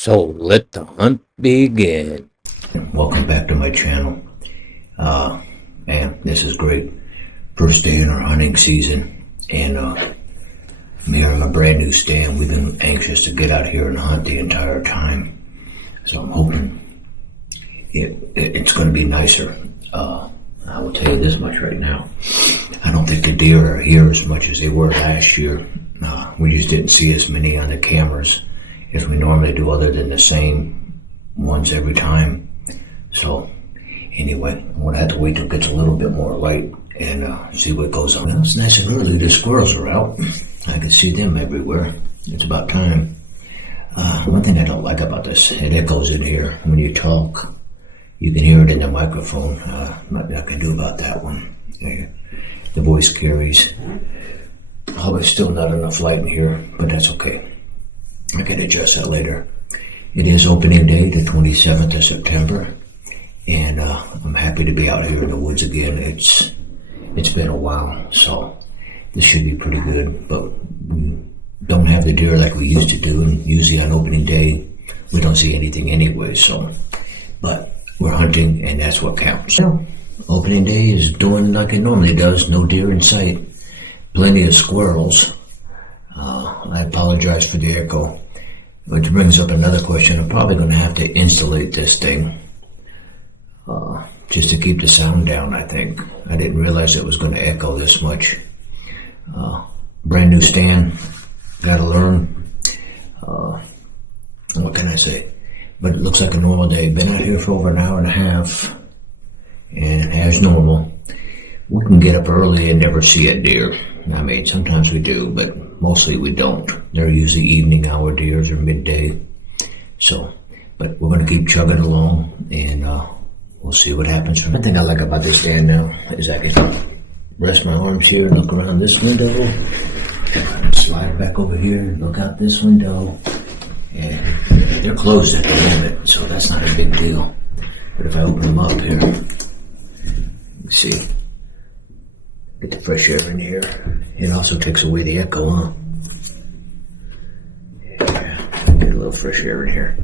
So let the hunt begin. Welcome back to my channel. Man, this is great. First day in our hunting season, and I'm here on a brand new stand. We've been anxious to get out here and hunt the entire time, so I'm hoping it's going to be nicer. I will tell you this much right now. I don't think the deer are here as much as they were last year. We just didn't see as many on the cameras as we normally do, other than the same ones every time. So anyway, I'm going to have to wait till it gets a little bit more light and see what goes on. Well, it's nice and early. The squirrels are out. I can see them everywhere. It's about time. One thing I don't like about this, it echoes in here when you talk. You can hear it in the microphone. Nothing I can do about that one. The voice carries. Oh, it's still not enough light in here, but that's okay. I can adjust that later. It is opening day, the 27th of September, and I'm happy to be out here in the woods again. It's been a while, so this should be pretty good, but we don't have the deer like we used to do, and usually on opening day, we don't see anything anyway, so, but we're hunting, and that's what counts. So, opening day is doing like it normally does, no deer in sight, plenty of squirrels. I apologize for the echo, which brings up another question. I'm probably going to have to insulate this thing just to keep the sound down, I think. I didn't realize it was going to echo this much. Brand new stand, gotta learn. What can I say? But it looks like a normal day. Been out here for over an hour and a half, and as normal, we can get up early and never see a deer. I mean, sometimes we do, but mostly we don't. They're usually evening hour deers or midday. So, but we're going to keep chugging along, and we'll see what happens. One thing I like about this stand now is I can rest my arms here and look around this window, slide back over here and look out this window. And they're closed at the moment, so that's not a big deal. But if I open them up here, you see, get the fresh air in here. It also takes away the echo, huh? Yeah, get a little fresh air in here.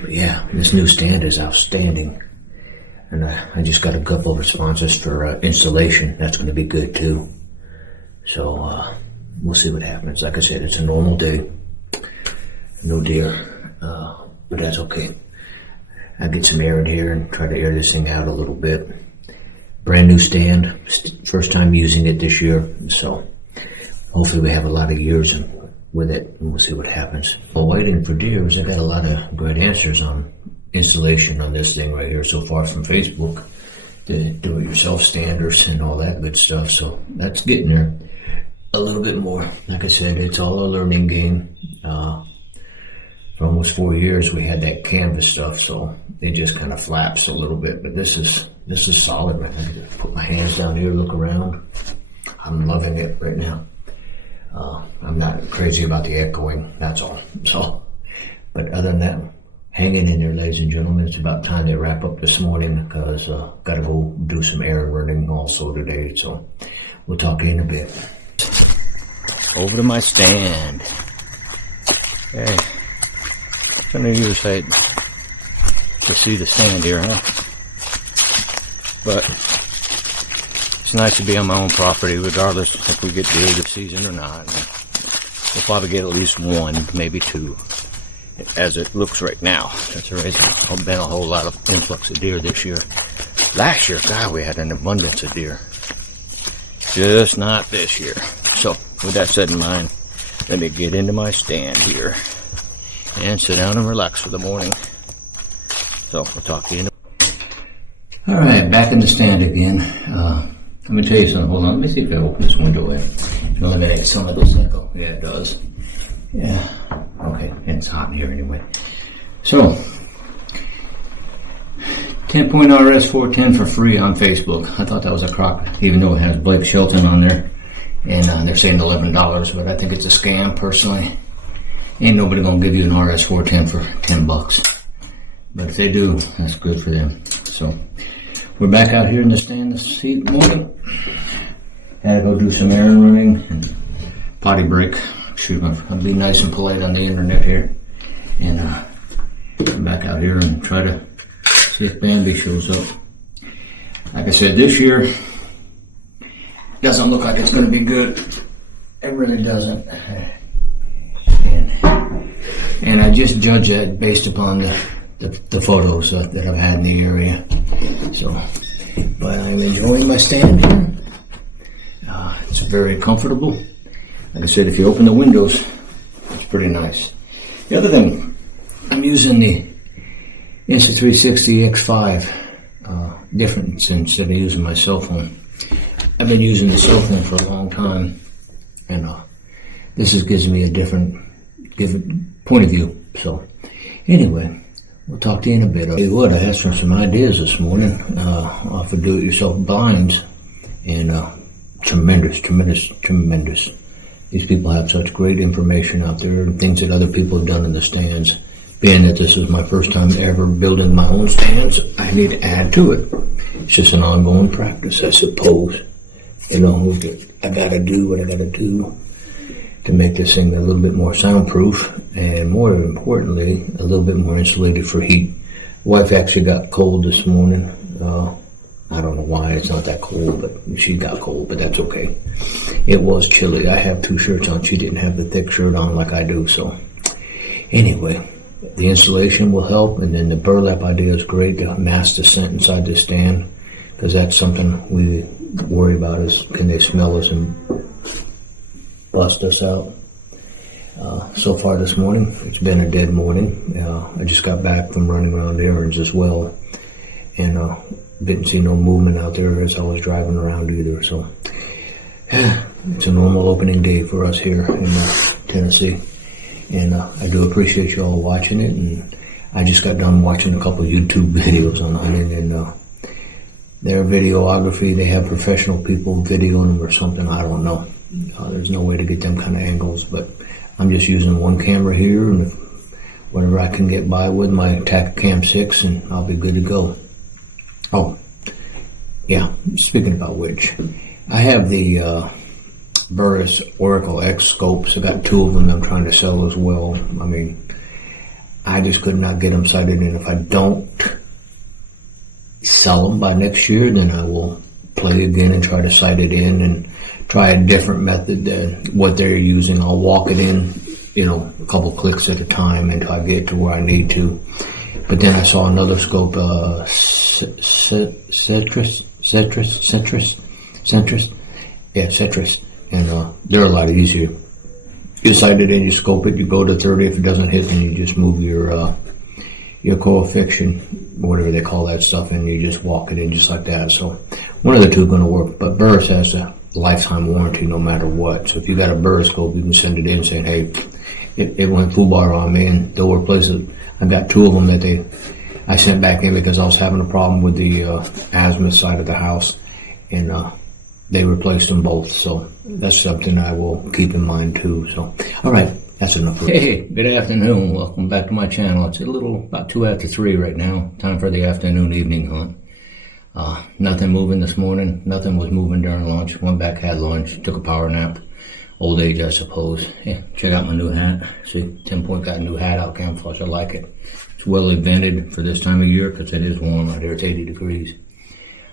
But yeah, this new stand is outstanding. And I just got a couple of responses for installation. That's going to be good too. So we'll see what happens. Like I said, it's a normal day. No deer, but that's okay. I'll get some air in here and try to air this thing out a little bit. Brand new stand, first time using it this year, so hopefully we have a lot of years with it, and we'll see what happens. While waiting for deer, I got a lot of great answers on installation on this thing right here so far from Facebook, the do-it-yourself standers and all that good stuff, so that's getting there a little bit more. Like I said, it's all a learning game. For almost 4 years we had that canvas stuff, so it just kind of flaps a little bit, but this is solid, man. I can put my hands down here, look around. I'm loving it right now. I'm not crazy about the echoing, that's all. So, but other than that, hanging in there, ladies and gentlemen. It's about time to wrap up this morning, because got to go do some errand running also today, so we'll talk to you in a bit. Over to my stand. Okay. From the other side to see the stand here, huh? But it's nice to be on my own property, regardless if we get deer this season or not. We'll probably get at least one, maybe two, as it looks right now. That's the reason there's been a whole lot of influx of deer this year. Last year, God, we had an abundance of deer. Just not this year. So, with that said in mind, let me get into my stand here and sit down and relax for the morning. So, we'll talk to you in a All right, back in the stand again. Let me tell you something. Hold on. Let me see if I open this window up. You know that some of those echo. Yeah, it does. Yeah. Okay. It's hot in here anyway. So, 10-point RS 410 for free on Facebook. I thought that was a crock, even though it has Blake Shelton on there, and they're saying $11, but I think it's a scam personally. Ain't nobody gonna give you an RS 410 for $10. But if they do, that's good for them. So we're back out here in the stand this morning. Had to go do some errand running and potty break. Shoot, I'll be nice and polite on the internet here. And come back out here and try to see if Bambi shows up. Like I said, this year doesn't look like it's going to be good. It really doesn't. And I just judge that based upon the photos that I've had in the area. So, but I'm enjoying my stand here. It's very comfortable. Like I said, if you open the windows, it's pretty nice. The other thing, I'm using the Insta360 X5 different instead of using my cell phone. I've been using the cell phone for a long time, and this gives me a different point of view. So, anyway, we'll talk to you in a bit. Hey, what? I asked for some ideas this morning off of do-it-yourself blinds, and tremendous. These people have such great information out there, and things that other people have done in the stands. Being that this is my first time ever building my own stands, I need to add to it. It's just an ongoing practice, I suppose. You know, I gotta do what I gotta do to make this thing a little bit more soundproof, and more importantly, a little bit more insulated for heat. Wife actually got cold this morning. I don't know why, it's not that cold, but she got cold, but that's okay. It was chilly. I have 2 shirts on. She didn't have the thick shirt on like I do, so. Anyway, the insulation will help, and then the burlap idea is great to mask the scent inside the stand, because that's something we worry about is can they smell us and bust us out. So far this morning, it's been a dead morning. I just got back from running around errands as well, and didn't see no movement out there as I was driving around either. So it's a normal opening day for us here in Tennessee, and I do appreciate you all watching it. And I just got done watching a couple YouTube videos on hunting, and their videography, they have professional people videoing them or something, I don't know. There's no way to get them kind of angles, but I'm just using one camera here, and whatever I can get by with my Tacticam 6, and I'll be good to go. Oh, yeah, speaking about which, I have the Burris Oracle X scopes. I got 2 of them I'm trying to sell as well. I mean, I just could not get them sighted, and if I don't sell them by next year, then I will play again and try to sight it in and try a different method than what they're using. I'll walk it in, you know, a couple clicks at a time until I get to where I need to. But then I saw another scope, Centris, and they're a lot easier. You sight it in, you scope it, you go to 30. If it doesn't hit, then you just move your coefficient, whatever they call that stuff, and you just walk it in just like that. So one of the 2 going to work. But Burris has a lifetime warranty no matter what. So if you got a Burris scope, you can send it in saying, hey, it went FUBAR on me, and they'll replace it. I've got 2 of them that I sent back in because I was having a problem with the azimuth side of the house, and they replaced them both. So that's something I will keep in mind too. So, all right, that's enough. Hey, good afternoon. Welcome back to my channel. It's about 2 after 3 right now. Time for the afternoon evening hunt. Nothing moving this morning. Nothing was moving during lunch. Went back, had lunch, took a power nap. Old age, I suppose. Hey, check out my new hat. See, 10 Point got a new hat out, camouflage. I like it. It's well invented for this time of year because it is warm out here. It's 80 degrees.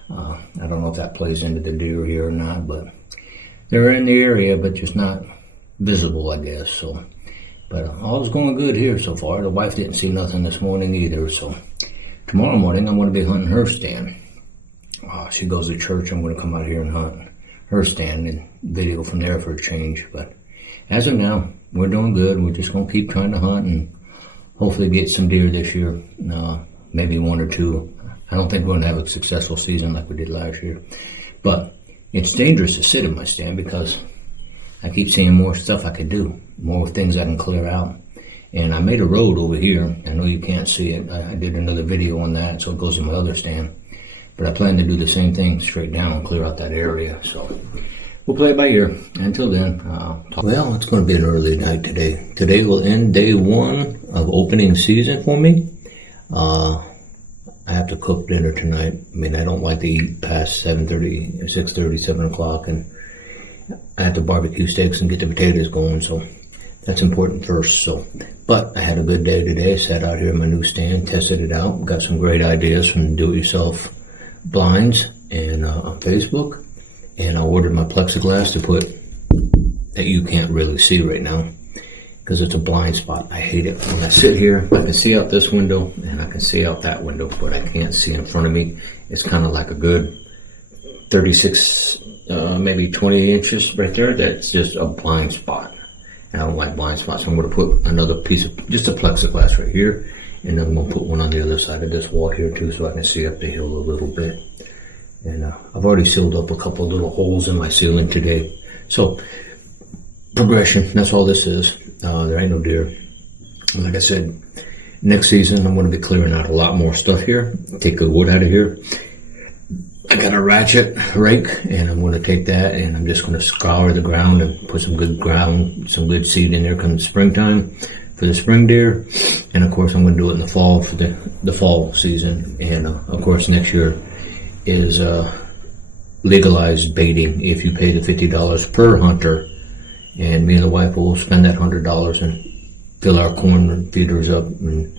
I don't know if that plays into the deer here or not, but they're in the area, but just not visible, I guess. So, but all's going good here so far. The wife didn't see nothing this morning either. So tomorrow morning, I'm going to be hunting her stand. She goes to church. I'm going to come out here and hunt her stand and video from there for a change. But as of now, we're doing good. We're just going to keep trying to hunt and hopefully get some deer this year. Maybe 1 or 2. I don't think we're going to have a successful season like we did last year. But it's dangerous to sit in my stand because I keep seeing more stuff I could do, more things I can clear out. And I made a road over here. I know you can't see it. I did another video on that, so it goes in my other stand. But I plan to do the same thing straight down and clear out that area. So we'll play it by ear. Until then, well, it's going to be an early night today. Today will end day 1 of opening season for me. I have to cook dinner tonight. I mean, I don't like to eat past 7:30, 6:30, 7 o'clock. And I have to barbecue steaks and get the potatoes going. So That's important first. So, but I had a good day today. I sat out here in my new stand, tested it out, got some great ideas from do-it-yourself blinds and on Facebook, and I ordered my plexiglass to put that you can't really see right now because it's a blind spot. I hate it. When I sit here, I can see out this window and I can see out that window, but I can't see in front of me. It's kind of like a good 36, maybe 20 inches right there. That's just a blind spot. And I don't like blind spots. So I'm going to put another piece of, just a plexiglass right here. And then I'm going to put one on the other side of this wall here too, so I can see up the hill a little bit. And I've already sealed up a couple of little holes in my ceiling today. So, progression, that's all this is. There ain't no deer. Like I said, next season I'm going to be clearing out a lot more stuff here. Take the wood out of here. I got a ratchet rake, and I'm going to take that and I'm just going to scour the ground and put some good ground, some good seed in there come the springtime for the spring deer. And of course I'm going to do it in the fall for the fall season. And of course next year is legalized baiting. If you pay the $50 per hunter, and me and the wife will spend that $100 and fill our corn feeders up and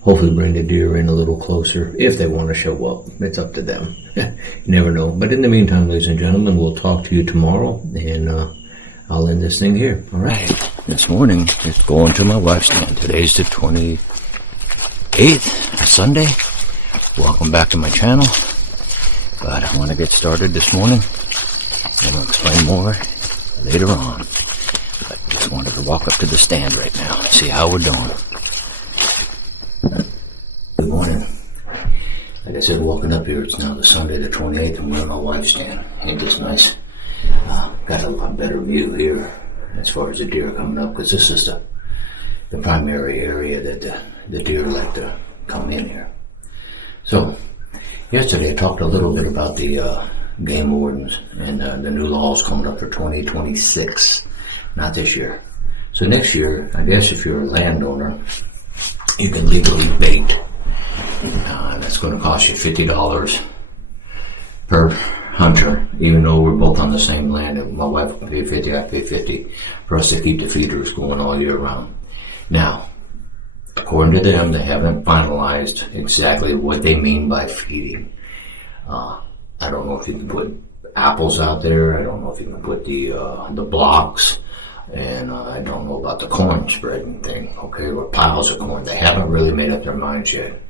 hopefully bring the deer in a little closer if they want to show up. It's up to them. You never know. But in the meantime, ladies and gentlemen, we'll talk to you tomorrow, and I'll end this thing here. All right. This morning, just going to my wife's stand. Today's the 28th, Sunday. Welcome back to my channel. But I want to get started this morning, and I'll explain more later on. But just wanted to walk up to the stand right now, see how we're doing. Good morning. Like I said, walking up here, it's now the Sunday the 28th, and we're at my wife's stand. Ain't this nice? Got a lot better view here as far as the deer coming up, because this is the primary area that the deer like to come in here. So, yesterday I talked a little bit about the game wardens and the new laws coming up for 2026, not this year. So next year, I guess if you're a landowner, you can legally bait. That's going to cost you $50 per hunter, even though we're both on the same land. And my wife will pay $50, I pay $50 for us to keep the feeders going all year round. Now, according to them, they haven't finalized exactly what they mean by feeding. I don't know if you can put apples out there. I don't know if you can put the blocks. And I don't know about the corn spreading thing, okay, or piles of corn. They haven't really made up their minds yet.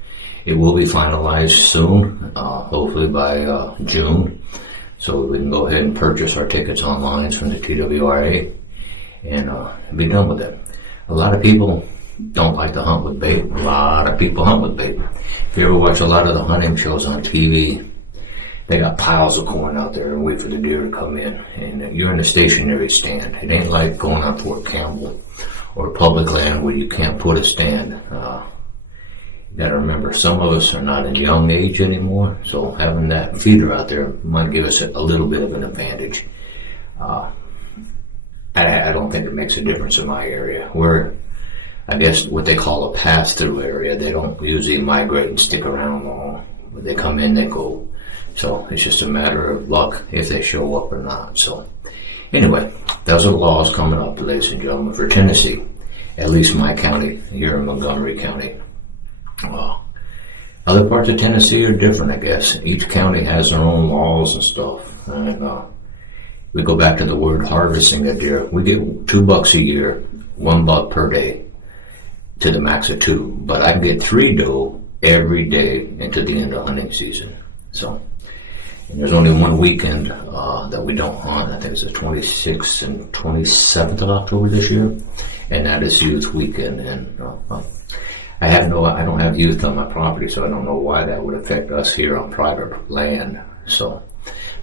It will be finalized soon, hopefully by June, so we can go ahead and purchase our tickets online from the TWRA and be done with it. A lot of people don't like to hunt with bait. A lot of people hunt with bait. If you ever watch a lot of the hunting shows on TV, they got piles of corn out there and wait for the deer to come in. And you're in a stationary stand. It ain't like going on Fort Campbell or public land where you can't put a stand. You gotta remember, some of us are not in young age anymore, so having that feeder out there might give us a little bit of an advantage. I don't think it makes a difference in my area. We're, I guess, what they call a pass-through area. They don't usually migrate and stick around long. When they come in, they go. So it's just a matter of luck if they show up or not. So anyway, those are laws coming up, ladies and gentlemen, for Tennessee, at least my county, here in Montgomery County. Other parts of Tennessee are different, I guess. Each county has their own laws and stuff. And we go back to the word harvesting a deer. We get $2 a year, $1 per day, to the max of 2. But I can get 3 doe every day into the end of hunting season. So, and there's only one weekend that we don't hunt. I think it's the 26th and 27th of October this year, and that is youth weekend. And I don't have youth on my property, so I don't know why that would affect us here on private land. So,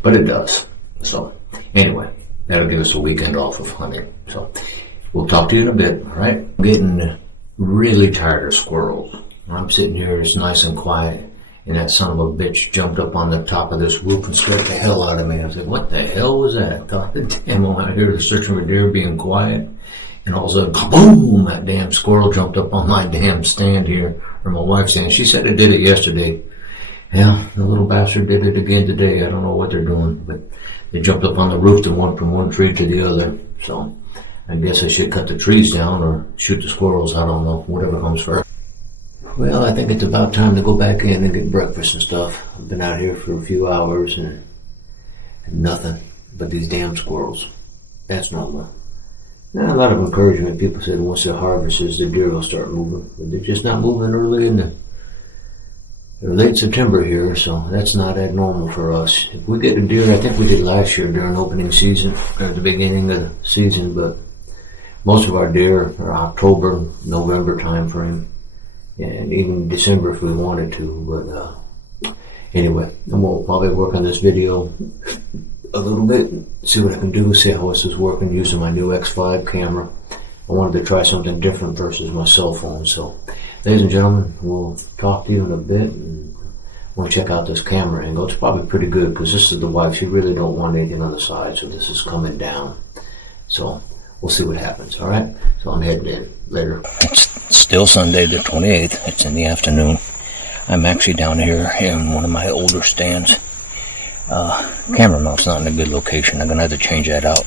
but it does. So, anyway, that'll give us a weekend off of hunting. So, we'll talk to you in a bit. All right? I'm getting really tired of squirrels. I'm sitting here, it's nice and quiet. And that son of a bitch jumped up on the top of this roof and scared the hell out of me. I said, what the hell was that? I thought, damn, I'm out here searching for deer, being quiet. And all of a sudden, kaboom, that damn squirrel jumped up on my damn stand here, or my wife's stand. She said it did it yesterday. Yeah, the little bastard did it again today. I don't know what they're doing, but they jumped up on the roof and went from one tree to the other. So I guess I should cut the trees down or shoot the squirrels. I don't know, whatever comes first. Well, I think it's about time to go back in and get breakfast and stuff. I've been out here for a few hours and nothing but these damn squirrels. That's not one. Now, a lot of encouragement. People said once the harvest is, the deer will start moving. But they're just not moving early in the late September here, so that's not abnormal for us. If we get a deer, I think we did last year during opening season, or at the beginning of the season, but most of our deer are October, November time frame. And even December if we wanted to, but anyway, I'm gonna probably work on this video a little bit, see what I can do, see how this is working using my new X5 camera. I wanted to try something different versus my cell phone. So, ladies and gentlemen, we'll talk to you in a bit, and we'll check out this camera angle. It's probably pretty good because this is the wife. She really don't want anything on the side, so this is coming down. So, we'll see what happens, all right? So I'm heading in. Later. It's still Sunday the 28th. It's in the afternoon. I'm actually down here in one of my older stands. Camera mount's not in a good location. I'm going to have to change that out.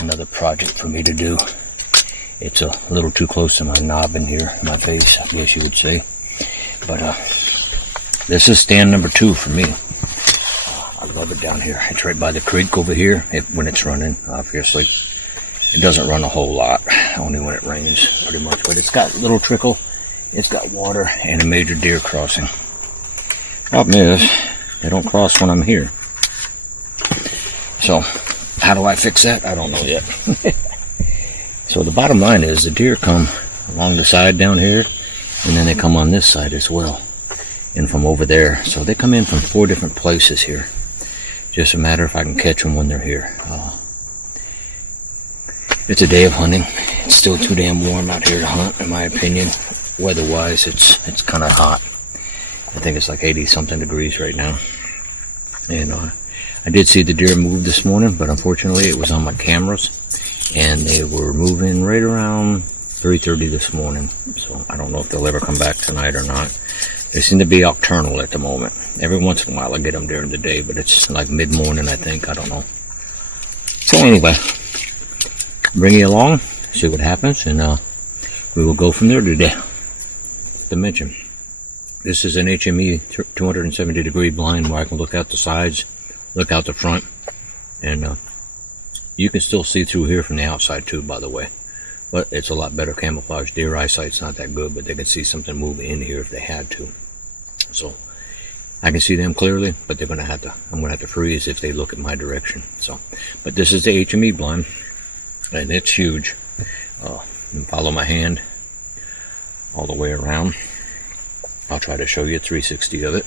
Another project for me to do. It's a little too close to my knob in here, my face, I guess you would say. But this is stand number 2 for me. I love it down here. It's right by the creek over here when it's running, obviously. It doesn't run a whole lot, only when it rains, pretty much. But it's got a little trickle, it's got water, and a major deer crossing. Problem is, they don't cross when I'm here. So, how do I fix that? I don't know yet. So the bottom line is, the deer come along the side down here, and then they come on this side as well, and from over there. So they come in from 4 different places here. Just a matter if I can catch them when they're here. It's a day of hunting. It's still too damn warm out here to hunt, in my opinion. Weather-wise, it's kind of hot. I think it's like 80-something degrees right now. And I did see the deer move this morning, but unfortunately it was on my cameras. And they were moving right around 3:30 this morning. So I don't know if they'll ever come back tonight or not. They seem to be nocturnal at the moment. Every once in a while I get them during the day, but it's like mid-morning, I think. I don't know. So anyway, bring you along, see what happens, and we will go from there today. To mention, this is an HME 270 degree blind where I can look out the sides, look out the front, and you can still see through here from the outside too, by the way. But it's a lot better camouflage. Deer eyesight's not that good, but they can see something move in here if they had to. So I can see them clearly, but they're gonna have to. I'm gonna have to freeze if they look at my direction. So, but this is the HME blind, and it's huge. And follow my hand all the way around. I'll try to show you a 360 of it.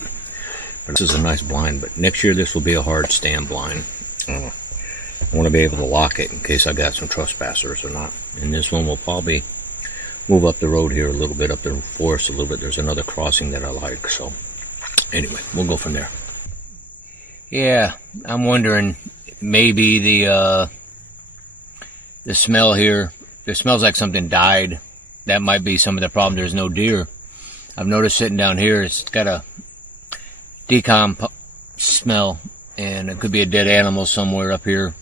But this is a nice blind. But next year this will be a hard stand blind. I want to be able to lock it in case I got some trespassers or not. And this one will probably move up the road here a little bit, up the forest a little bit. There's another crossing that I like. So anyway, we'll go from there. Yeah, I'm wondering, maybe the smell here, it smells like something died. That might be some of the problem. There's no deer. I've noticed sitting down here, it's got a decomp smell, and it could be a dead animal somewhere up here.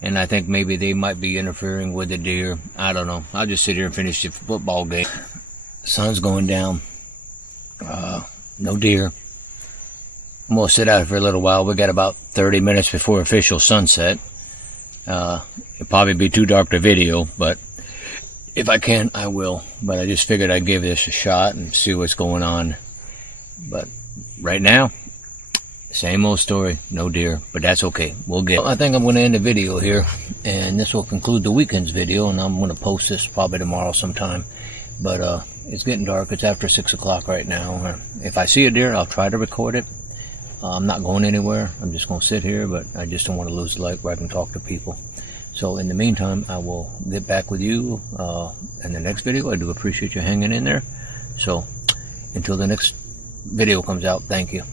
And I think maybe they might be interfering with the deer. I don't know. I'll just sit here and finish the football game. Sun's going down. No deer. I'm going to sit out for a little while. We got about 30 minutes before official sunset. It'll probably be too dark to video, but if I can, I will. But I just figured I'd give this a shot and see what's going on. But right now, same old story, no deer, but that's okay. We'll get. I think I'm going to end the video here, and this will conclude the weekend's video, and I'm going to post this probably tomorrow sometime. But it's getting dark. It's after 6 o'clock right now. If I see a deer, I'll try to record it. I'm not going anywhere. I'm just going to sit here, but I just don't want to lose the light where I can talk to people. So in the meantime, I will get back with you in the next video. I do appreciate you hanging in there. So until the next video comes out, thank you.